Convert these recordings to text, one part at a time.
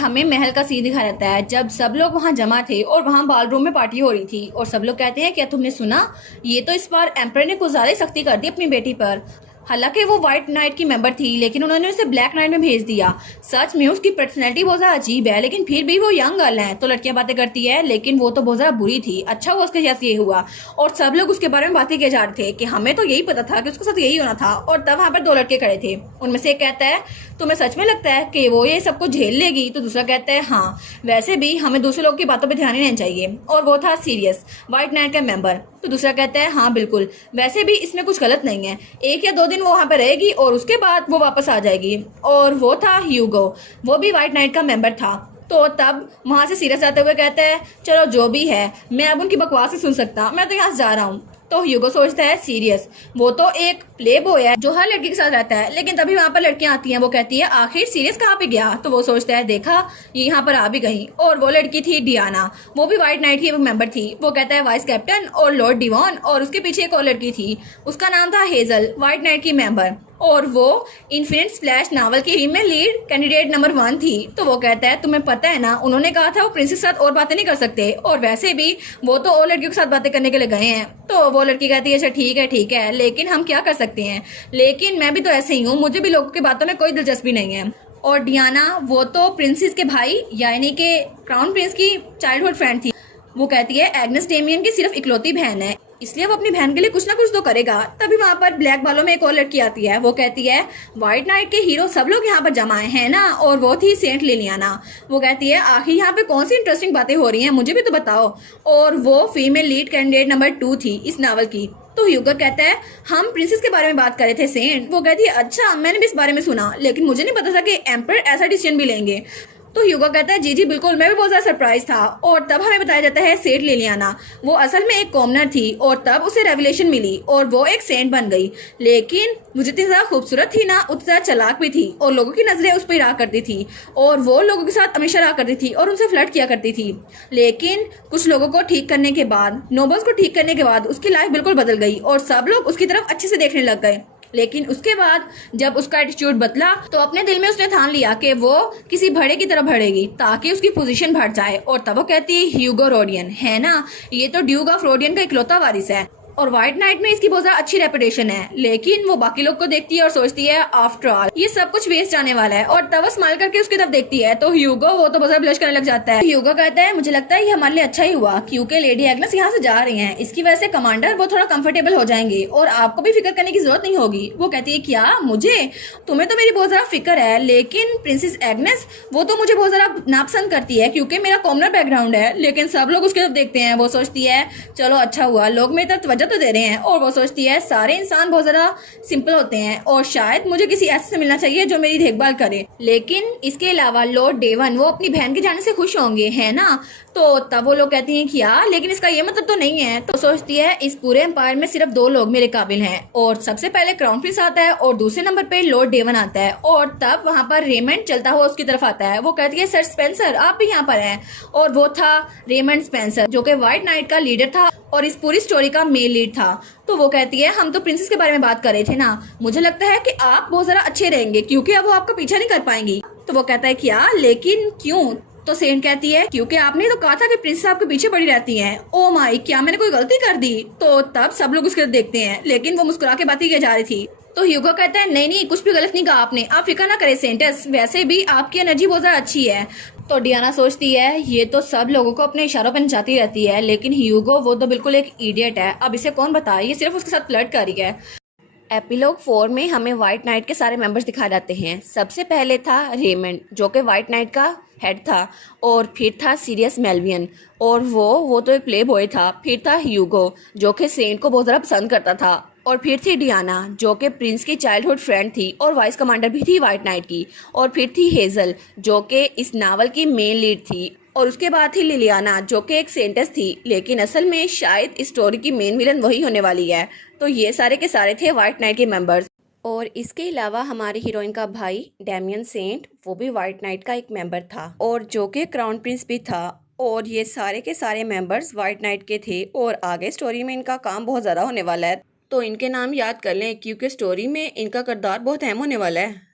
हमें महल का सीन दिखा रहता है जब सब लोग वहां जमा थे और वहां बाल रूम में पार्टी हो रही थी और सब लोग कहते हैं क्या तुमने सुना, ये तो इस बार एम्पर ने कुछ ज्यादा ही सख्ती कर दी अपनी बेटी पर। हालांकि वो व्हाइट नाइट की मेंबर थी लेकिन उन्होंने उसे ब्लैक नाइट में भेज दिया। सच में उसकी पर्सनैलिटी बहुत ज्यादा अजीब है लेकिन फिर भी वो यंग गर्ल है तो लड़कियां बातें करती है, लेकिन वो तो बहुत ज्यादा बुरी थी। अच्छा हुआ उसके साथ ये हुआ और सब लोग उसके बारे में बातें किए जा रहे थे कि हमें तो यही पता था कि उसके साथ यही होना था। और तब वहां पर दो लड़के खड़े थे, उनमें से एक कहता है तुम्हें सच में लगता है कि वो ये सबको झेल लेगी, तो दूसरा कहता है हाँ, वैसे भी हमें दूसरे लोग की बातों पर ध्यान ही नहीं चाहिए। और वो था सीरियस, व्हाइट नाइट का मेंबर। तो दूसरा कहता है हाँ बिल्कुल, वैसे भी इसमें कुछ गलत नहीं है, 1 या 2 दिन वो वहां पर रहेगी और उसके बाद वो वापस आ जाएगी। और वो था ह्यूगो, वो भी व्हाइट नाइट का मेंबर था। तो तब वहां से सीरियस आते हुए कहता है चलो जो भी है, मैं अब उनकी बकवास ही सुन सकता, मैं तो यहाँ से जा रहा हूँ। तो ह्यूगो सोचता है सीरियस, वो तो एक प्ले बॉय है जो हर लड़की के साथ रहता है, लेकिन तभी वहां पर लड़कियां आती हैं। वो कहती है आखिर सीरियस कहाँ पे गया, तो वो सोचता है देखा ये यहाँ पर आ भी गई। और वो लड़की थी डियाना, वो भी व्हाइट नाइट की मेंबर थी। वो कहता है वाइस कैप्टन और लॉर्ड डिवॉन, और उसके पीछे एक और लड़की थी, उसका नाम था हेजल, व्हाइट नाइट की मेंबर, और वो इन्फिनिट स्प्लैश नावल की टीम में लीड कैंडिडेट नंबर 1 थी। तो वो कहता है तुम्हें पता है ना, उन्होंने कहा था वो प्रिंसेस के साथ और बातें नहीं कर सकते, और वैसे भी वो तो और लड़कियों के साथ बातें करने के लिए गए हैं। तो वो लड़की कहती है अच्छा ठीक है, लेकिन हम क्या कर सकते हैं, लेकिन मैं भी तो ऐसे ही हूँ, मुझे भी लोगों की बातों में कोई दिलचस्पी नहीं है। और डियाना वो तो प्रिंसेस के भाई यानी कि क्राउन प्रिंस की चाइल्डहुड फ्रेंड थी। वो कहती है एग्नेस डेमियन की सिर्फ इकलौती बहन है, इसलिए वो अपनी बहन के लिए कुछ ना कुछ तो करेगा। तभी वहां पर ब्लैक बालों में एक और लड़की आती है। वो कहती है व्हाइट नाइट के हीरो सब लोग यहाँ पर जमा हैं ना, और वो थी सेंट लिलियाना। वो कहती है आखिर यहाँ पे कौन सी इंटरेस्टिंग बातें हो रही हैं, मुझे भी तो बताओ। और वो फीमेल लीड कैंडिडेट नंबर 2 थी इस नावल की। तो ह्यूगो कहता है हम प्रिंसेस के बारे में बात कर रहे थे सेंट। वो कहती है अच्छा, मैंने भी इस बारे में सुना, लेकिन मुझे नहीं पता था कि एम्पर ऐसा डिसीजन भी लेंगे। तो ह्यूगो कहता है जी बिल्कुल, मैं भी बहुत ज्यादा सरप्राइज था। और तब हमें बताया जाता है सेंट लिलियाना वो असल में एक कॉमनर थी, और तब उसे रेवलेशन मिली और वो एक सेंट बन गई। लेकिन वो जितनी ज्यादा खूबसूरत थी ना, उतनी ज्यादा चालाक भी थी, और लोगों की नजरें उस पर रहा करती थी, और वो लोगों के साथ हमेशा रहा करती थी और उनसे फ्लर्ट किया करती थी। लेकिन कुछ लोगों को ठीक करने के बाद, नोबल्स को ठीक करने के बाद उसकी लाइफ बिल्कुल बदल गई और सब लोग उसकी तरफ अच्छे से देखने लग गए। लेकिन उसके बाद जब उसका एटीट्यूड बदला तो अपने दिल में उसने ठान लिया कि वो किसी भड़े की तरह भड़ेगी ताकि उसकी पोजीशन बढ़ जाए। और तब वो कहती है ह्यूगो रोडियन है ना, ये तो ड्यूक ऑफ रोडियन का इकलौता वारिस है और व्हाइट नाइट में इसकी बहुत ज्यादा अच्छी रेपुटेशन है। लेकिन वो बाकी लोग को देखती है और सोचती है आफ्टर ऑल ये सब कुछ वेस्ट जाने वाला है। और तब वो स्माइल करके उसकी तरफ देखती है तो ह्यूगो वो तो बहुत ज्यादा ब्लश करने लग जाता है। ह्यूगो कहता है मुझे लगता है ये हमारे लिए अच्छा ही हुआ क्योंकि लेडी एग्नेस यहाँ से जा रही हैं, इसकी वजह से कमांडर वो थोड़ा कंफर्टेबल हो जाएंगे और आपको भी फिक्र करने की जरूरत नहीं होगी। वो कहती है क्या मुझे, तुम्हें तो मेरी बहुत ज्यादा फिक्र है, लेकिन प्रिंसेस एग्नेस वो तो मुझे बहुत ज्यादा नापसंद करती है क्योंकि मेरा कॉमनर बैकग्राउंड है। लेकिन सब लोग उसकी तरफ देखते हैं, वो सोचती है चलो अच्छा हुआ लोग मेरी तरफ तवज्जो तो दे रहे हैं। और वो सोचती है सारे इंसान बहुत ज्यादा सिंपल होते हैं और शायद मुझे किसी ऐसे से मिलना चाहिए जो मेरी देखभाल करे। लेकिन इसके अलावा लॉर्ड डेवन वो अपनी बहन के जाने से खुश होंगे है ना। तो तब वो लोग कहती हैं क्या, लेकिन इसका ये मतलब तो नहीं है। तो सोचती है इस पूरे एम्पायर में सिर्फ 2 लोग मेरे काबिल हैं, और सबसे पहले क्राउन प्रिंस आता है और दूसरे नंबर पे लॉर्ड डेवन आता है। और तब वहां पर रेमंड चलता हुआ उसकी तरफ आता है। वो कहती है सर स्पेंसर आप भी यहाँ पर हैं। और वो था रेमंड स्पेंसर जो कि व्हाइट नाइट का लीडर था और इस पूरी स्टोरी का मेन लीड था। तो वो कहती है हम तो प्रिंसेस के बारे में बात कर रहे थे ना, मुझे लगता है कि आप बहुत ज्यादा अच्छे रहेंगे क्योंकि अब वो आपका पीछा नहीं कर पाएंगी। तो वो कहता है क्या, लेकिन क्यों। तो सेंट कहती है क्योंकि आपने तो कहा था कि प्रिंसेस आपके पीछे पड़ी रहती हैं। ओ माई, क्या मैंने कोई गलती कर दी। तो तब सब लोग उसके देखते हैं लेकिन वो मुस्कुरा के बातें की जा रही थी। तो ह्यूगो कहता है नहीं कुछ भी गलत नहीं कहा आपने, आप फिक्र ना करें सेंटस, वैसे भी आपकी एनर्जी बहुत ज्यादा अच्छी है। तो डियाना सोचती है ये तो सब लोगों को अपने इशारों पर नचाती रहती है, लेकिन ह्यूगो वो तो बिल्कुल एक इडियट है, अब इसे कौन बताए, ये सिर्फ उसके साथ फ्लर्ट कर रही है। एपिलॉग 4 में हमें व्हाइट नाइट के सारे मेंबर्स दिखाए जाते हैं। सबसे पहले था रेमंड जो कि व्हाइट नाइट का हेड था, और फिर था सीरियस मेल्वियन और वो तो एक प्ले बॉय था। फिर था ह्यूगो जो कि सेंट को बहुत ज़्यादा पसंद करता था, और फिर थी डियाना जो कि प्रिंस की चाइल्डहुड फ्रेंड थी और वाइस कमांडर भी थी व्हाइट नाइट की, और फिर थी हेजल जो कि इस नावल की मेन लीड थी, और उसके बाद थी लिलियाना जो कि एक सेंटेंस थी, लेकिन असल में शायद इस स्टोरी की मेन विलन वही होने वाली है। तो ये सारे के सारे थे व्हाइट नाइट के मेंबर्स। और इसके अलावा हमारी हीरोइन का भाई डेमियन सेंट वो भी व्हाइट नाइट का एक मेंबर था, और जो कि क्राउन प्रिंस भी था। और ये सारे के सारे मेंबर्स व्हाइट नाइट के थे, और आगे स्टोरी में इनका काम बहुत ज़्यादा होने वाला है, तो इनके नाम याद कर लें क्योंकि स्टोरी में इनका किरदार बहुत अहम होने वाला है।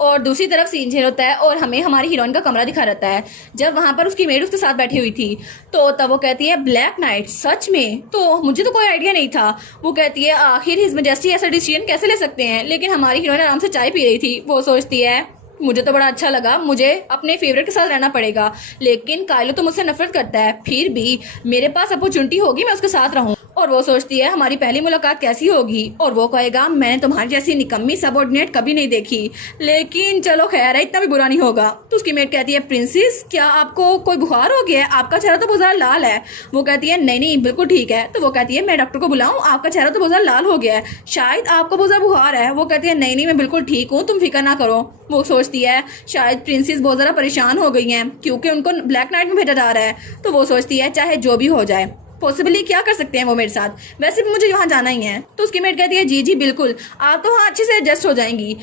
और दूसरी तरफ सीन चेंज होता है और हमें हमारी हीरोइन का कमरा दिखा रहता है जब वहां पर उसकी मेड उसके साथ बैठी हुई थी। तो तब वो कहती है ब्लैक नाइट सच में, तो मुझे तो कोई आइडिया नहीं था। वो कहती है आखिर हिज मैजेस्टी ऐसा डिसीजन कैसे ले सकते हैं, लेकिन हमारी हीरोइन आराम से चाय पी रही थी। वो सोचती है मुझे तो बड़ा अच्छा लगा, मुझे अपने फेवरेट के साथ रहना पड़ेगा, लेकिन काइलो तो मुझसे नफरत करता है, फिर भी मेरे पास अपॉर्चुनिटी होगी मैं उसके साथ रहूं। और वो सोचती है हमारी पहली मुलाकात कैसी होगी, और वो कहेगा मैंने तुम्हारी जैसी निकम्मी सबऑर्डिनेट कभी नहीं देखी, लेकिन चलो खैर है इतना भी बुरा नहीं होगा। तो उसकी मेट कहती है प्रिंसेस क्या आपको कोई बुखार हो गया है, आपका चेहरा तो बहुत ज्यादा लाल है। वो कहती है नहीं नहीं बिल्कुल ठीक है। तो वो कहती है मैं डॉक्टर को बुलाऊं, आपका चेहरा तो बहुत ज्यादा लाल हो गया है, शायद आपको बहुत ज्यादा बुखार है। वो कहती है नहीं नहीं मैं बिल्कुल ठीक हूँ, तुम फिक्र ना करो। वो सोचती है शायद प्रिंसेस बहुत ज्यादा परेशान हो गई हैं क्योंकि उनको ब्लैक नाइट में भेजा जा रहा है। तो वो सोचती है चाहे जो भी हो जाए पॉसिबली क्या कर सकते हैं वो मेरे साथ, वैसे भी मुझे यहाँ जाना ही है। तो उसकी मेट कहती है जी जी बिल्कुल, आप तो वहाँ अच्छे से एडजस्ट हो जाएंगी।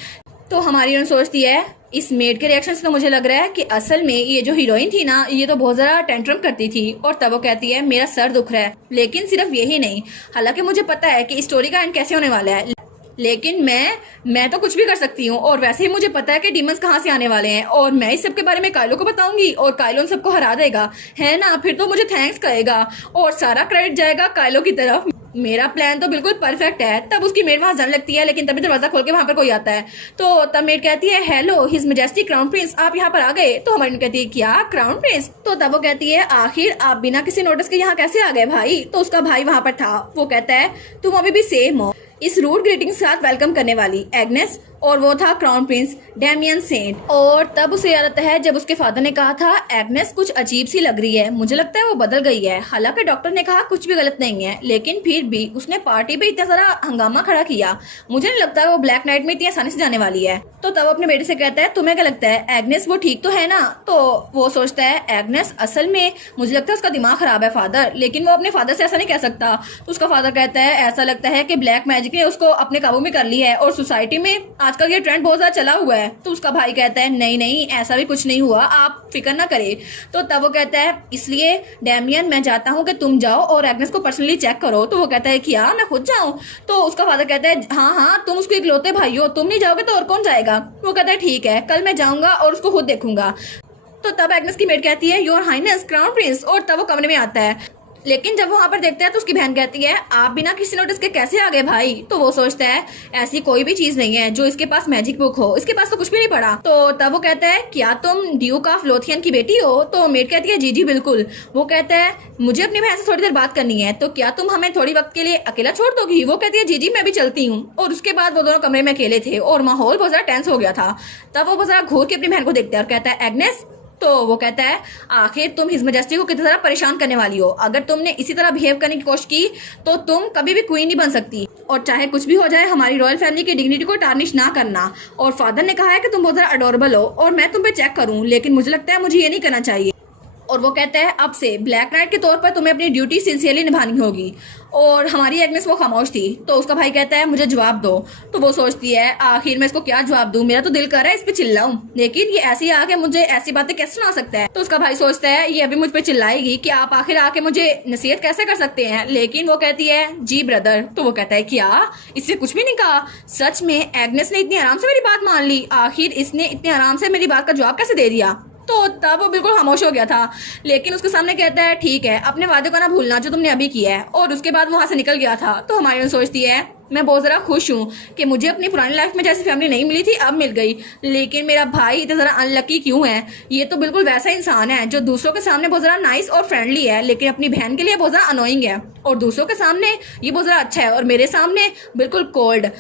तो हमारी हीरोइन सोचती है इस मेड के रिएक्शन से तो मुझे लग रहा है कि असल में ये जो हीरोइन थी ना ये तो बहुत ज्यादा टेंट्रम करती थी। और तब वो कहती है मेरा सर दुख रहा है, लेकिन सिर्फ यही नहीं, हालांकि मुझे पता है कि स्टोरी का एंड कैसे होने वाला है, लेकिन मैं तो कुछ भी कर सकती हूँ। और वैसे ही मुझे पता है कि डीमंस कहाँ से आने वाले हैं, और मैं इस सब के बारे में काइलो को बताऊंगी और काइलो सबको हरा देगा, है ना। फिर तो मुझे थैंक्स कहेगा और सारा क्रेडिट जाएगा काइलो की तरफ। मेरा प्लान तो बिल्कुल परफेक्ट है। तब उसकी मेड वहां जाने लगती है, लेकिन तभी दरवाजा खोल के वहां पर कोई आता है। तो तब मेड कहती है hello his majesty crown Prince, आप यहाँ पर आ गए। तो हमारी कहती है क्या क्राउन प्रिंस। तो तब वो कहती है आखिर आप बिना किसी नोटिस के यहाँ कैसे आ गए भाई। तो उसका भाई वहां पर था। वो कहता है तुम अभी भी सेम हो। इस रूड ग्रीटिंग के साथ वेलकम करने वाली एग्नेस, और वो था क्राउन प्रिंस डेमियन सेंट। और तब उसे याद आता है जब उसके फादर ने कहा था एग्नेस कुछ अजीब सी लग रही है, मुझे लगता है वो बदल गई है। हालांकि डॉक्टर ने कहा कुछ भी गलत नहीं है, लेकिन फिर भी उसने पार्टी पे इतना सारा हंगामा खड़ा किया, मुझे नहीं लगता वो ब्लैक नाइट में इतनी आसानी से जाने वाली है। तो तब अपने बेटे से कहता है तुम्हें क्या लगता है एग्नेस वो ठीक तो है ना। तो वो सोचता है एग्नेस असल में मुझे लगता है उसका दिमाग खराब है फादर, लेकिन वो अपने फादर से ऐसा नहीं कह सकता। तो उसका फादर कहता है ऐसा लगता है कि ब्लैक मैजिक ने उसको अपने काबू में कर लिया है, और सोसाइटी में आजकल ये ट्रेंड बहुत ज्यादा चला हुआ है। तो उसका भाई कहता है नहीं नहीं ऐसा भी कुछ नहीं हुआ, आप फिक्र ना करें। तो तब वो कहता है इसलिए डेमियन मैं चाहता हूँ कि तुम जाओ और एग्नेस को पर्सनली चेक करो। तो वो कहता है क्या मैं खुद जाऊँ। तो उसका फादर कहता है हाँ हाँ तुम उसको इकलौते भाई हो, तुम नहीं जाओगे तो और कौन जाएगा। वो कहता है ठीक है कल मैं जाऊंगा और उसको खुद देखूंगा। तो तब एग्नेस की मेड कहती है योर हाइनेस क्राउन प्रिंस, और तब वो कमरे में आता है। लेकिन जब वो वहां पर देखता है तो उसकी बहन कहती है आप बिना किसी नोटिस के कैसे आ गए भाई। तो वो सोचता है ऐसी कोई भी चीज नहीं है जो इसके पास मैजिक बुक हो, इसके पास तो कुछ भी नहीं पड़ा। तो तब वो कहता है क्या तुम ड्यूक ऑफ लोथियन की बेटी हो। तो मेड कहती है जी जी बिल्कुल। वो कहता है मुझे अपनी बहन से थोड़ी देर बात करनी है, तो क्या तुम हमें थोड़ी वक्त के लिए अकेला छोड़ दोगी। वो कहती है जी जी मैं भी चलती हूँ। और उसके बाद वो दोनों कमरे में अकेले थे और माहौल बहुत ज्यादा टेंस हो गया था। तब वो बहुत ज्यादा घूर के अपनी बहन को देखता है और कहता है एग्नेस। तो वो कहता है आखिर तुम हिज मैजेस्टी को कितनी तरह परेशान करने वाली हो, अगर तुमने इसी तरह बिहेव करने की कोशिश की तो तुम कभी भी क्वीन नहीं बन सकती, और चाहे कुछ भी हो जाए हमारी रॉयल फैमिली की डिग्निटी को टार्निश ना करना। और फादर ने कहा है कि तुम बहुत ज्यादा अडोरेबल हो और मैं तुम पे चेक करूं, लेकिन मुझे लगता है मुझे ये नहीं करना चाहिए। और वो कहता है अब से ब्लैक नाइट के तौर पर तुम्हें अपनी ड्यूटी सिंसियरली निभानी होगी। और हमारी एग्नेस वो खामोश थी। तो उसका भाई कहता है मुझे जवाब दो। तो वो सोचती है आखिर मैं इसको क्या जवाब दूं, मेरा तो दिल कर रहा है इस पे चिल्लाऊं, लेकिन ये ऐसी आके मुझे ऐसी बातें कैसे सुना सकता है। तो उसका भाई सोचता है ये अभी मुझ पे चिल्लाएगी कि आप आखिर आके मुझे नसीहत कैसे कर सकते हैं, लेकिन वो कहती है जी ब्रदर। तो वो कहता है क्या इससे कुछ भी नहीं कहा। सच में एग्नेस ने इतनी आराम से मेरी बात मान ली, आखिर इसने इतने आराम से मेरी बात का जवाब कैसे दे दिया। तो तब वो बिल्कुल खामोश हो गया था, लेकिन उसके सामने कहता है ठीक है अपने वादे को ना भूलना जो तुमने अभी किया है। और उसके बाद वहां से निकल गया था। तो हमारी सोचती है मैं बहुत ज़रा खुश हूँ कि मुझे अपनी पुरानी लाइफ में जैसी फैमिली नहीं मिली थी अब मिल गई, लेकिन मेरा भाई इतना ज़रा अनलकी क्यों है। ये तो बिल्कुल वैसा इंसान है जो दूसरों के सामने बहुत ज़रा नाइस और फ्रेंडली है, लेकिन अपनी बहन के लिए बहुत ज़रा अनोइंग है, और दूसरों के सामने ये बहुत ज़रा अच्छा है और मेरे सामने बिल्कुल कोल्ड।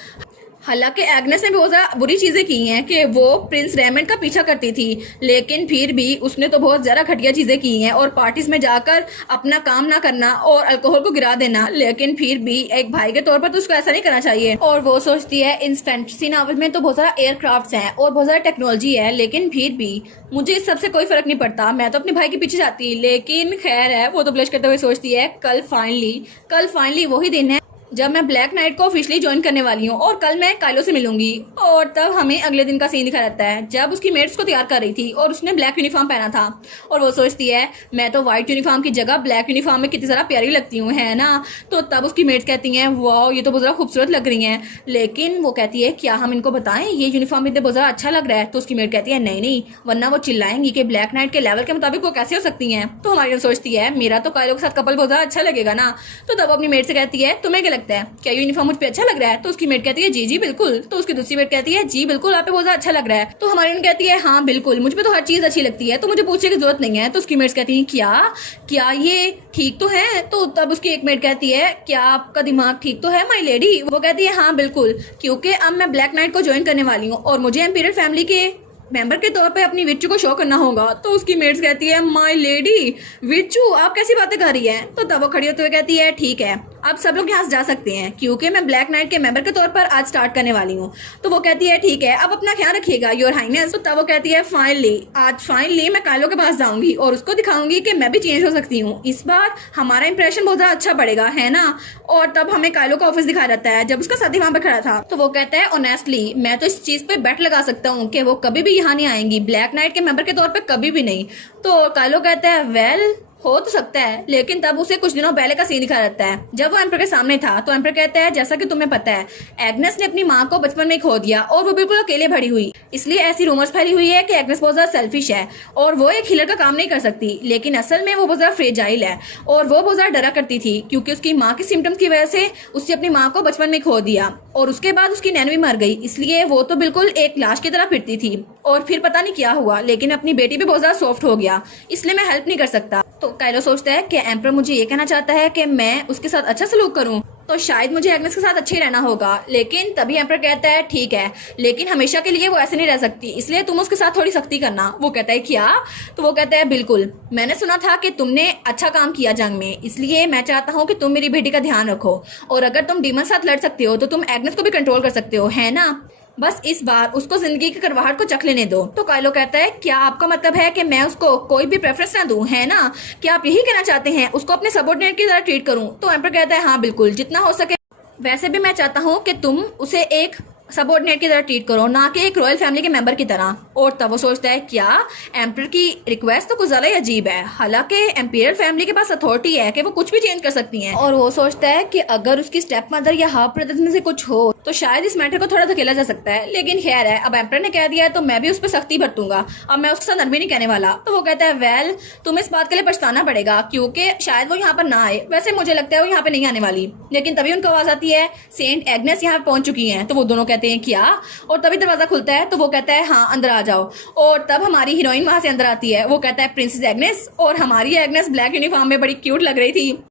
हालांकि एग्नेस ने बहुत ज़्यादा बुरी चीज़ें की हैं कि वो प्रिंस रेमंड का पीछा करती थी, लेकिन फिर भी उसने तो बहुत ज़्यादा घटिया चीज़ें की हैं, और पार्टीज में जाकर अपना काम ना करना और अल्कोहल को गिरा देना, लेकिन फिर भी एक भाई के तौर पर तो उसको ऐसा नहीं करना चाहिए। और वो सोचती है इन फैंटेसी नॉवल में तो बहुत सारा एयरक्राफ्ट्स हैं और बहुत ज़्यादा टेक्नोलॉजी है, लेकिन फिर भी मुझे इस सबसे कोई फर्क नहीं पड़ता, मैं तो अपने भाई के पीछे जाती। लेकिन खैर है, वो तो ब्लश करते हुए सोचती है कल फाइनली वही दिन है जब मैं ब्लैक नाइट को ऑफिशियली ज्वाइन करने वाली हूँ और कल मैं काइलो से मिलूंगी। और तब हमें अगले दिन का सीन दिखा रहता है जब उसकी मेट्स को तैयार कर रही थी और उसने ब्लैक यूनिफॉर्म पहना था और वो सोचती है मैं तो व्हाइट यूनिफॉर्म की जगह ब्लैक यूनिफॉर्म में कितनी ज़्यादा प्यारी लगती हूँ, है ना। तो तब उसकी मेट्स कहती हैं वाह ये तो बहुत ज़्यादा खूबसूरत लग रही हैं, लेकिन वो कहती है क्या हम इनको बताएं ये यूनिफॉर्म इतने बहुत ज़्यादा अच्छा लग रहा है। तो उसकी मेट कहती है नहीं नहीं, वरना वो चिल्लाएंगी कि ब्लैक नाइट के लेवल के मुताबिक वो कैसे हो सकती हैं। तो हमारी सोचती है मेरा तो काइलो के साथ कपल बहुत ज़्यादा अच्छा लगेगा ना। तो तब अपनी मेट से कहती है तुम्हें क्या लगता है, क्या यूनिफॉर्म मुझ पे अच्छा लग रहा है। तो उसकी मेट कहती है जी जी बिल्कुल। तो उसकी दूसरी मेट कहती है जी बिल्कुल आप पे बहुत अच्छा लग रहा है। तो हमारी कहती है हाँ बिल्कुल मुझ पे तो हर चीज अच्छी लगती है, तो मुझे पूछने की जरूरत नहीं है। तो उसकी मेट्स कहती है क्या क्या ये ठीक तो है। तो तब उसकी एक मेट कहती है क्या आपका दिमाग ठीक तो है माई लेडी। वो कहती है हाँ बिल्कुल, क्योंकि अब मैं ब्लैक नाइट को ज्वाइन करने वाली हूँ और मुझे एम्पीरियल फैमिली के मेंबर के तौर पे अपनी विच्चू को शो करना होगा। तो उसकी मेट्स कहती है माय लेडी विच्चू आप कैसी बातें कर रही हैं। तो तब वो खड़ी होते हुए कहती है ठीक है अब सब लोग यहाँ से जा सकते हैं क्योंकि मैं ब्लैक नाइट के मेंबर के तौर पर आज स्टार्ट करने वाली हूँ। तो वो कहती है ठीक है अब अपना ख्याल रखिएगा योर हाइनेस। तो तब वो कहती है फाइनली मैं काइलो के पास जाऊंगी और उसको दिखाऊंगी कि मैं भी चेंज हो सकती हूँ। इस बार हमारा इंप्रेशन बहुत ज्यादा अच्छा पड़ेगा, है ना। और तब हमें काइलो का ऑफिस दिखाया जाता है जब उसका साथी वहां पे खड़ा था। तो वो कहता है ऑनेस्टली मैं तो इस चीज पे बेट लगा सकता हूँ कि वो कभी भी यहाँ नहीं आएंगी, ब्लैक नाइट के मेंबर के तौर पे कभी भी नहीं। तो काइलो कहता है वेल हो तो सकता है, लेकिन तब उसे कुछ दिनों पहले का सीन दिखा रहता है जब वो एम्पर के सामने था। तो एम्पर कहता है जैसा कि तुम्हें पता है एग्नेस ने अपनी माँ को बचपन में खो दिया और वो बिल्कुल अकेले भरी हुई, इसलिए ऐसी रूमर्स फैली हुई है कि एग्नेस बहुत ज्यादा सेल्फिश है और वो एक हीलर का काम नहीं कर सकती, लेकिन असल में वो बहुत ज्यादा फ्रेजाइल है और वो बहुत ज्यादा डरा करती थी क्योंकि उसकी माँ के सिम्टम्स की वजह से उसने अपनी माँ को बचपन में खो दिया और उसके बाद उसकी नैन भी मर गई, इसलिए वो तो बिल्कुल एक लाश की तरह फिरती थी। और फिर पता नहीं क्या हुआ लेकिन अपनी बेटी भी बहुत ज्यादा सॉफ्ट हो गया, इसलिए मैं हेल्प नहीं कर सकता। तो काइलो सोचता है कि एम्पर मुझे ये कहना चाहता है कि मैं उसके साथ अच्छा सलूक करूं, तो शायद मुझे एग्नेस के साथ अच्छे रहना होगा। लेकिन तभी एम्पर कहता है ठीक है लेकिन हमेशा के लिए वो ऐसे नहीं रह सकती, इसलिए तुम उसके साथ थोड़ी सख्ती करना। वो कहता है क्या। तो वो कहता है बिल्कुल मैंने सुना था कि तुमने अच्छा काम किया जंग में, इसलिए मैं चाहता हूँ कि तुम मेरी बेटी का ध्यान रखो और अगर तुम डीमन साथ लड़ सकते हो तो तुम एग्नेस को भी कंट्रोल कर सकते हो, है ना। बस इस बार उसको जिंदगी की करवाहट को चख लेने दो। तो काइलो कहता है क्या आपका मतलब है कि मैं उसको कोई भी प्रेफरेंस ना दूं, है ना। क्या आप यही कहना चाहते हैं उसको अपने सबऑर्डिनेट की तरह ट्रीट करूं। तो एम्पर कहता है हाँ बिल्कुल जितना हो सके, वैसे भी मैं चाहता हूँ कि तुम उसे एक सबऑर्डिनेट की तरह ट्रीट करो ना कि एक रॉयल फैमिली के मेंबर की तरह। और तब वो सोचता है क्या एम्पर की रिक्वेस्ट तो कुछ ज्यादा ही अजीब है, हालांकि एम्पिरियल फैमिली के पास अथॉरिटी है कि वो कुछ भी चेंज कर सकती हैं। और वो सोचता है कि अगर उसकी स्टेप मदर या हाफ ब्रदर में से कुछ हो तो शायद इस मैटर को थोड़ा धकेला जा सकता है, लेकिन खैर है अब एम्पर ने कह दिया है तो मैं भी उस पर सख्ती बरतूंगा, अब मैं उसके साथ नरमी नहीं कहने वाला। तो वो कहता है वेल तुम्हें इस बात के लिए पछताना पड़ेगा क्योंकि शायद वो यहाँ पर ना आए, वैसे मुझे लगता है वो यहाँ पे नहीं आने वाली। लेकिन तभी उनको आवाज आती है सेंट एग्नेस यहाँ पहुंच चुकी है। तो वो दोनों कहते हैं क्या, और तभी दरवाजा खुलता है तो वो कहता है हाँ अंदर आ जाओ। और तब हमारी हीरोइन वहां से अंदर आती है, वो कहता है प्रिंसेस एग्नेस, और हमारी एग्नेस ब्लैक यूनिफॉर्म में बड़ी क्यूट लग रही थी।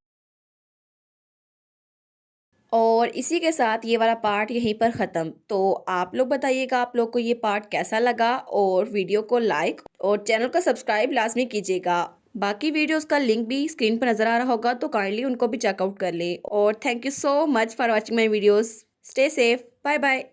और इसी के साथ ये वाला पार्ट यहीं पर ख़त्म। तो आप लोग बताइएगा आप लोग को ये पार्ट कैसा लगा और वीडियो को लाइक और चैनल को सब्सक्राइब लाजमी कीजिएगा। बाकी वीडियोस का लिंक भी स्क्रीन पर नज़र आ रहा होगा तो काइंडली उनको भी चेकआउट कर लें। और thank you so much for watching my videos. Stay safe, bye bye.